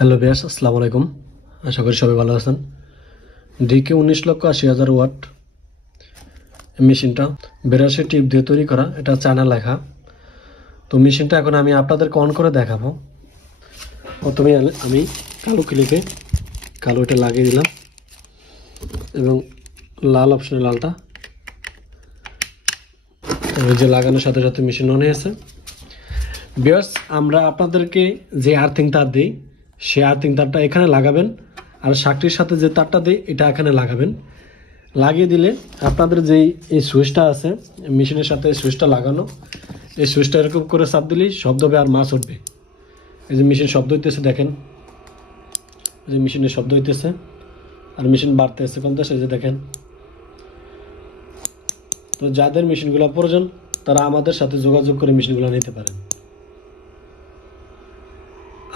Hello বিয়াস, আসসালামু আলাইকুম। আশা করি সবাই ভালো আছেন। ডিকে 19,80,000 ওয়াট মেশিনটা 82 টিপ দিয়ে তৈরি করা, এটা চায়না লেখা। তো মেশিনটা এখন আমি আপনাদেরকে অন করে দেখাবো। প্রথমে আমি কালো ক্লিকে কালো এটা লাগিয়ে দিলাম এবং লাল অপশনে লালটা, এই যে লাগানোর সাথে সাথে মেশিন অন হয়েছে। বিয়াস, আমরা আপনাদেরকে যে আর্থিং তার দিই, সেই আর্থিং তারটা এখানে লাগাবেন, আর সাকটির সাথে যে তারটা দিই এটা এখানে লাগাবেন। লাগিয়ে দিলে আপনাদের যেই এই সুইচটা আছে মেশিনের সাথে, এই সুইচটা লাগানো, এই সুইচটা এরকম করে চাপ দিলেই শব্দ হবে আর মাছ উঠবে। এই যে মেশিন শব্দ হইতেছে, দেখেন এই যে মেশিনের শব্দ হইতেছে আর মেশিন বাড়তেছে কমতেছে, এই যে দেখেন। তো যাদের মেশিনগুলো প্রয়োজন তারা আমাদের সাথে যোগাযোগ করে মেশিনগুলো নিতে পারেন।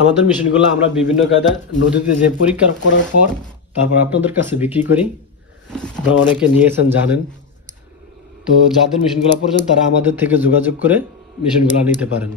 আমাদের মেশিনগুলো আমরা বিভিন্ন কায়দা নদীতে যে পরীক্ষা করার পর তারপর আপনাদের কাছে বিক্রি করি। আপনারা অনেকে নিয়েছেন, জানেন। তো যাদের মেশিনগুলো প্রয়োজন তারা আমাদের থেকে যোগাযোগ করে মেশিনগুলো নিতে পারেন।